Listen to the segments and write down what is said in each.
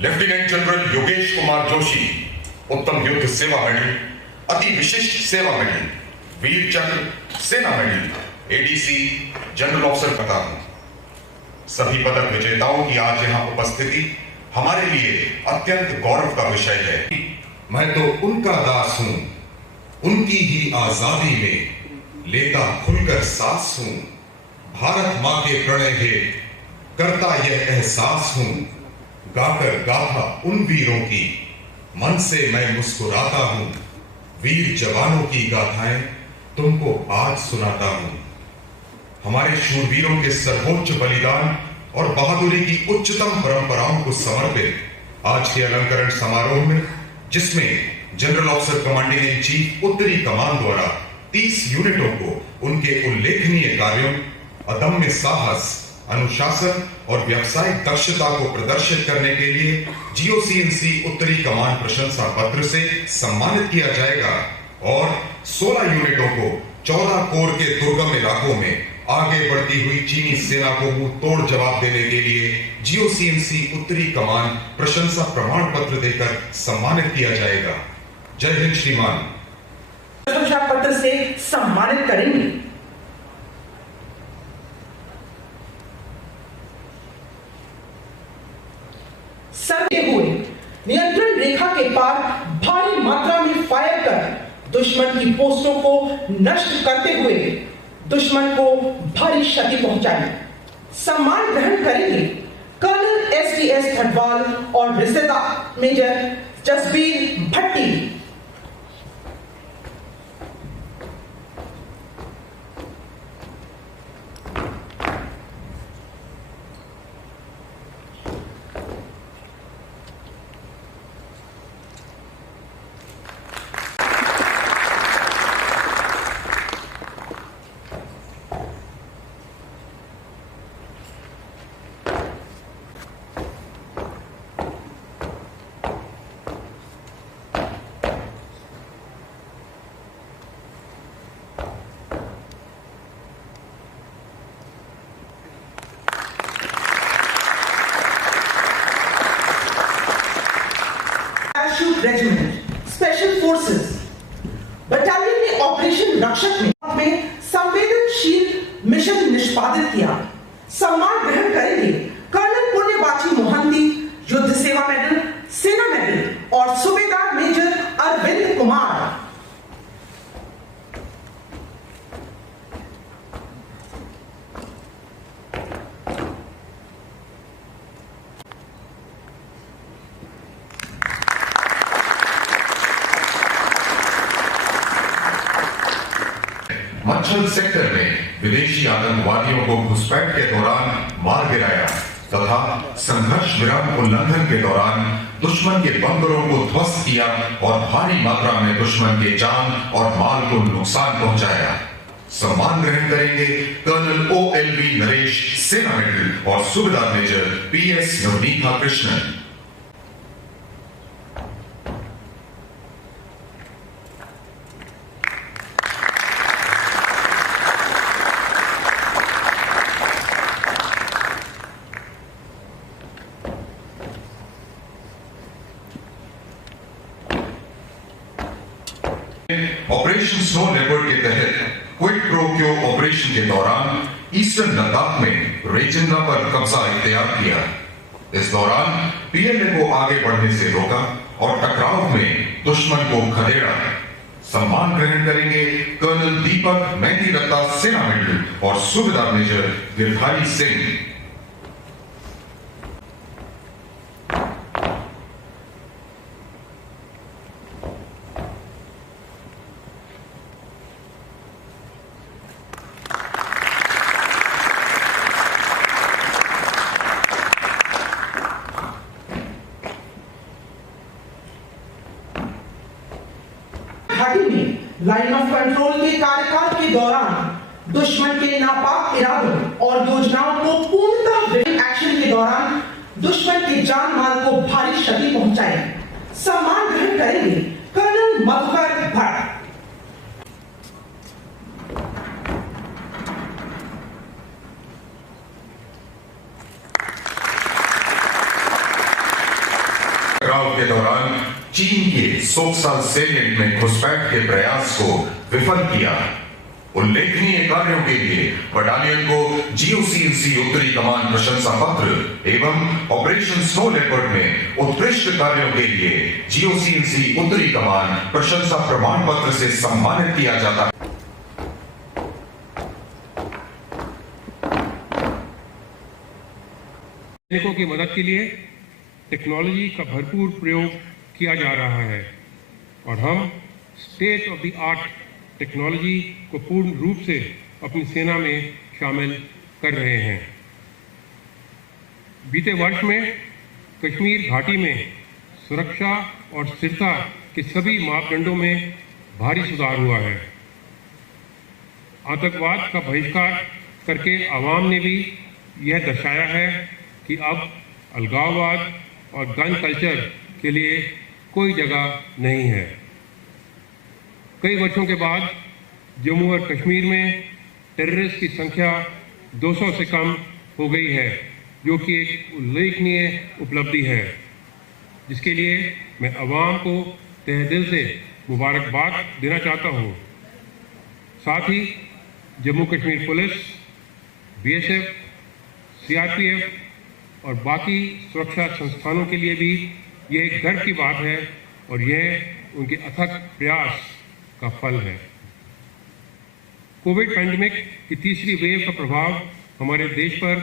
Lieutenant general Yogesh Kumar Joshi उत्तम युद्ध सेवा मेडल, अति विशिष्ट सेवा मेडल, वीर चक्र, सेना मेडल, एडीसी, जनरल ऑफिसर कतार। सभी पदक विजेताओं की आज यहां उपस्थिति हमारे लिए अत्यंत गौरव का विषय है। मैं तो उनका दास हूं, उनकी ही आजादी में लेता खुलकर सांस हूं। भारत मां के प्रणय हेत करता यह एहसास हूं। गाकर गाथा उन वीरों की मन से मैं मुस्कुराता हूं। वीर जवानों की गाथाएं तुमको आज सुनाता हूं। हमारे शूरवीरों के सर्वोच्च बलिदान और बहादुरी की उच्चतम परंपराओं को समर्पित आज के अलंकरण समारोह में, जिसमें general officer commanding in chief उत्तरी कमान द्वारा 30 यूनिटों को उनके उल्लेखनीय कार्यों, अदम्य साहस, अनुशासन और व्यावसायिक दक्षता को प्रदर्शित करने के लिए जीओसीएनसी उत्तरी कमान प्रशंसा पत्र से सम्मानित किया जाएगा और 16 यूनिटों को 14 कोर के दुर्गम इलाकों में आगे बढ़ती हुई चीनी सेना को मुंह तोड़ जवाब देने के लिए जीओसीएनसी उत्तरी कमान प्रशंसा प्रमाण पत्र देकर सम्मानित किया जाएगा। जय हिंद श्रीमान। प्रशंसा पत्र से सम्मानित करेंगे। सरते हुए नियंत्रण रेखा के पार भारी मात्रा में फायर कर दुश्मन की पोस्टों को नष्ट करते हुए दुश्मन को भारी क्षति पहुंचाई। सम्मान ग्रहण करेंगे कर्नल एसडीएस थडवाल और रिश्तेदार मेजर जसबीर भट्टी। रेजिमेंट स्पेशल फोर्सेस बटालियन ने ऑपरेशन रक्षक में संवेदनशील मिशन निष्पादित किया। सम्मान ग्रहण करेंगे कर्नल पुण्यवाची मोहंती युद्ध सेवा मेडल, सेना मेडल और सूबेदार मेजर अरविंद कुमार। मच्छल सेक्टर में विदेशी आतंकवादियों को घुसपैठ के दौरान मार गिराया तथा संघर्ष विराम उल्लंघन के दौरान दुश्मन के बंकरों को ध्वस्त किया और भारी मात्रा में दुश्मन के जान और माल को नुकसान पहुंचाया। सम्मान ग्रहण करेंगे कर्नल OLV नरेश, सेना मेडल और सूबेदार major PS Navneeta Krishnan. Operation snow leopard के तहत क्विक प्रो क्यो ऑपरेशन के दौरान ईस्टर्न लद्दाख में रेजिंदा पर कब्जा इख्तियार किया। इस दौरान पीएलए को आगे बढ़ने से रोका और टकराव में दुश्मन को खदेड़ा। सम्मान ग्रहण करेंगे कर्नल दीपक मेहंदी रत्ता, सेना मेडल और सूबेदार मेजर गिरधारी सिंह। घाटी में लाइन ऑफ कंट्रोल के कार्यकाल के दौरान दुश्मन के नापाक इरादों और योजनाओं को पूर्णतः एक्शन के दौरान दुश्मन के जान माल को भारी क्षति पहुंचाई। सम्मान ग्रहण करेंगे कर्नल मधुकर भट्ट। टकराव के दौरान चीन के सोक्सा सेलिएंट में घुसपैठ के प्रयास को विफल किया। उल्लेखनीय कार्यों के लिए बटालियन को GOC&C उत्तरी कमान प्रशंसा पत्र एवं ऑपरेशन स्नो लेपर्ड में उत्कृष्ट कार्यों के लिए GOC&C उत्तरी कमान प्रशंसा प्रमाण पत्र से सम्मानित किया जाता है। सैनिकों की मदद के लिए टेक्नोलॉजी का भरपूर प्रयोग किया जा रहा है और हम state of the art technology को पूर्ण रूप से अपनी सेना में शामिल कर रहे हैं। बीते वर्ष में कश्मीर घाटी में सुरक्षा और स्थिरता के सभी मापदंडों में भारी सुधार हुआ है। आतंकवाद का बहिष्कार करके आवाम ने भी यह दर्शाया है कि अब अलगाववाद और गन कल्चर के लिए कोई जगह नहीं है। कई वर्षों के बाद जम्मू और कश्मीर में टेररिस्ट की संख्या 200 से कम हो गई है, जो कि एक उल्लेखनीय उपलब्धि है, जिसके लिए मैं अवाम को तहे दिल से मुबारकबाद देना चाहता हूँ। साथ ही Jammu Kashmir police, BSF, CRPF और बाकी सुरक्षा संस्थानों के लिए भी यह एक गर्व की बात है और यह उनके अथक प्रयास का फल है। कोविड पैंडेमिक की तीसरी वेव का प्रभाव हमारे देश पर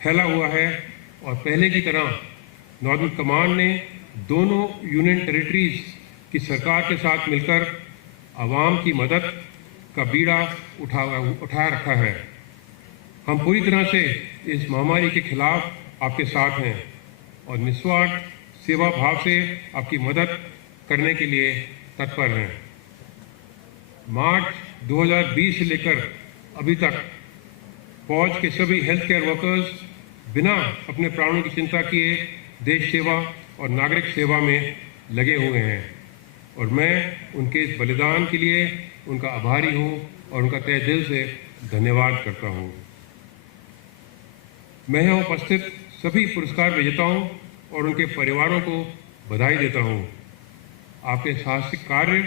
फैला हुआ है और पहले की तरह नॉर्दर्न कमांड ने दोनों यूनियन टेरिटरीज की सरकार के साथ मिलकर आवाम की मदद का बीड़ा उठा रखा है। हम पूरी तरह से इस महामारी के खिलाफ आपके साथ हैं और निस्वार्थ सेवा भाव से आपकी मदद करने के लिए तत्पर हैं। मार्च 2020 से लेकर अभी तक फौज के सभी हेल्थ केयर वर्कर्स बिना अपने प्राणों की चिंता किए देश सेवा और नागरिक सेवा में लगे हुए हैं और मैं उनके इस बलिदान के लिए उनका आभारी हूं और उनका तहे दिल से धन्यवाद करता हूं। मैं यहाँ उपस्थित सभी पुरस्कार विजेताओं और उनके परिवारों को बधाई देता हूं। आपके साहसिक कार्य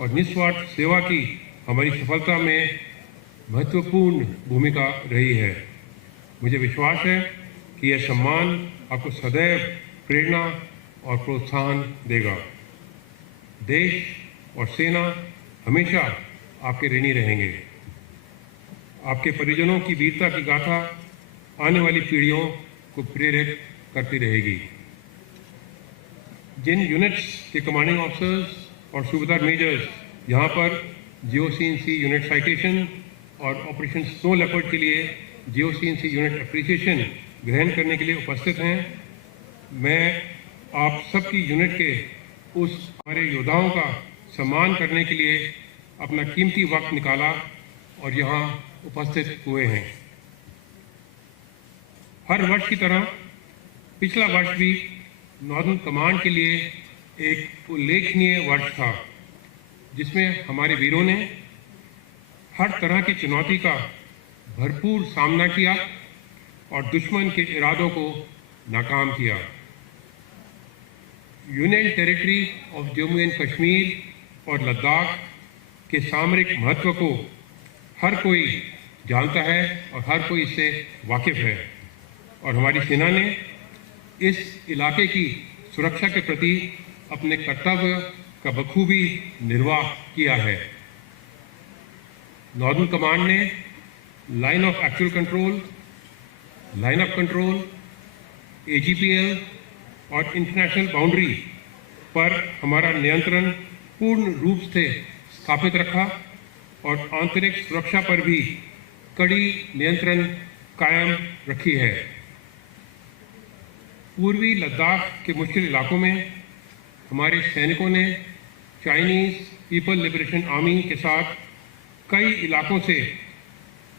और निस्वार्थ सेवा की हमारी सफलता में महत्वपूर्ण भूमिका रही है। मुझे विश्वास है कि यह सम्मान आपको सदैव प्रेरणा और प्रोत्साहन देगा। देश और सेना हमेशा आपके ऋणी रहेंगे। आपके परिजनों की वीरता की गाथा आने वाली पीढ़ियों को प्रेरित करती रहेगी। जिन यूनिट्स के कमांडिंग ऑफिसर्स और सूबेदार मेजर्स यहाँ पर GOC&C यूनिट साइटेशन और ऑपरेशन स्नो लेपर्ड के लिए GOC&C यूनिट अप्रिसिएशन ग्रहण करने के लिए उपस्थित हैं, मैं आप सबकी यूनिट के उस हमारे योद्धाओं का सम्मान करने के लिए अपना कीमती वक्त निकाला और यहाँ उपस्थित हुए हैं। हर वर्ष की तरह पिछला वर्ष भी नॉर्दर्न कमांड के लिए एक उल्लेखनीय वर्ष था, जिसमें हमारे वीरों ने हर तरह की चुनौती का भरपूर सामना किया और दुश्मन के इरादों को नाकाम किया। Union territory of Jammu and Kashmir और लद्दाख के सामरिक महत्व को हर कोई जानता है और हर कोई इससे वाकिफ है और हमारी सेना ने इस इलाके की सुरक्षा के प्रति अपने कर्तव्य का बखूबी निर्वाह किया है। नॉर्दर्न कमांड ने line of actual control, line of control, AGPL और इंटरनेशनल बाउंड्री पर हमारा नियंत्रण पूर्ण रूप से स्थापित रखा और आंतरिक सुरक्षा पर भी कड़ी नियंत्रण कायम रखी है। पूर्वी लद्दाख के मुश्किल इलाकों में हमारे सैनिकों ने चाइनीज पीपल लिबरेशन आर्मी के साथ कई इलाकों से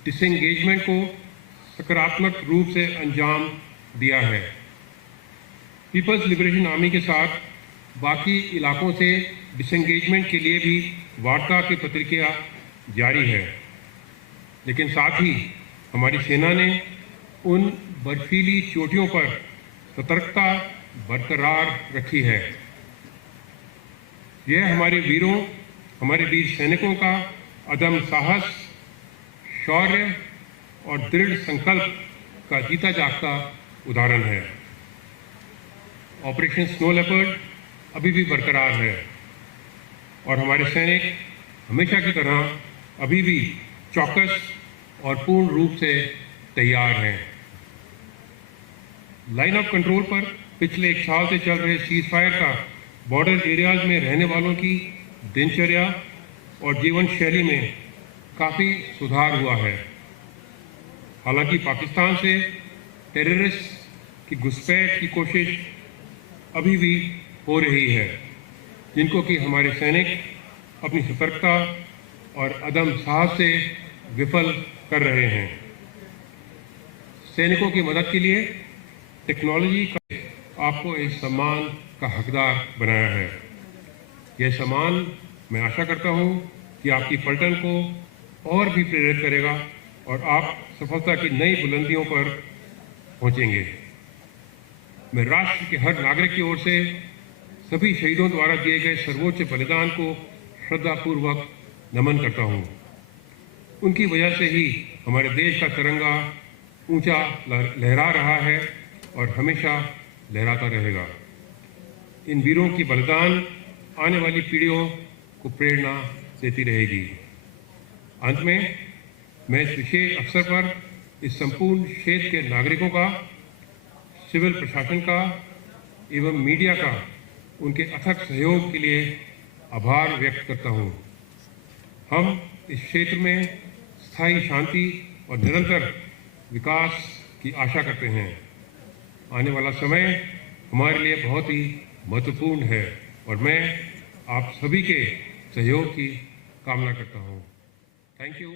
डिसएंगेजमेंट को सकारात्मक रूप से अंजाम दिया है। पीपल्स लिबरेशन आर्मी के साथ बाकी इलाकों से डिसएंगेजमेंट के लिए भी वार्ता की प्रक्रिया जारी है, लेकिन साथ ही हमारी सेना ने उन बर्फीली चोटियों पर सतर्कता बरकरार रखी है। यह हमारे वीरों, हमारे वीर सैनिकों का अदम साहस, शौर्य और दृढ़ संकल्प का जीता जागता उदाहरण है। ऑपरेशन स्नो लेपर्ड अभी भी बरकरार है और हमारे सैनिक हमेशा की तरह अभी भी चौकस और पूर्ण रूप से तैयार हैं। लाइन ऑफ कंट्रोल पर पिछले 1 साल से चल रहे सीज फायर का बॉर्डर एरियाज में रहने वालों की दिनचर्या और जीवन शैली में काफ़ी सुधार हुआ है। हालांकि पाकिस्तान से टेररिस्ट की घुसपैठ की कोशिश अभी भी हो रही है, जिनको कि हमारे सैनिक अपनी सतर्कता और अदम साहस से विफल कर रहे हैं। सैनिकों की मदद के लिए टेक्नोलॉजी का आपको इस सम्मान का हकदार बनाया है। यह सम्मान मैं आशा करता हूं कि आपकी पलटन को और भी प्रेरित करेगा और आप सफलता की नई बुलंदियों पर पहुंचेंगे। मैं राष्ट्र के हर नागरिक की ओर से सभी शहीदों द्वारा दिए गए सर्वोच्च बलिदान को श्रद्धापूर्वक नमन करता हूं। उनकी वजह से ही हमारे देश का तिरंगा ऊंचा लहरा रहा है और हमेशा लहराता रहेगा। इन वीरों की बलिदान आने वाली पीढ़ियों को प्रेरणा देती रहेगी। अंत में मैं इस विशेष अवसर पर इस संपूर्ण क्षेत्र के नागरिकों का, सिविल प्रशासन का एवं मीडिया का उनके अथक सहयोग के लिए आभार व्यक्त करता हूं। हम इस क्षेत्र में स्थायी शांति और निरंतर विकास की आशा करते हैं। आने वाला समय हमारे लिए बहुत ही महत्वपूर्ण है और मैं आप सभी के सहयोग की कामना करता हूं। Thank you.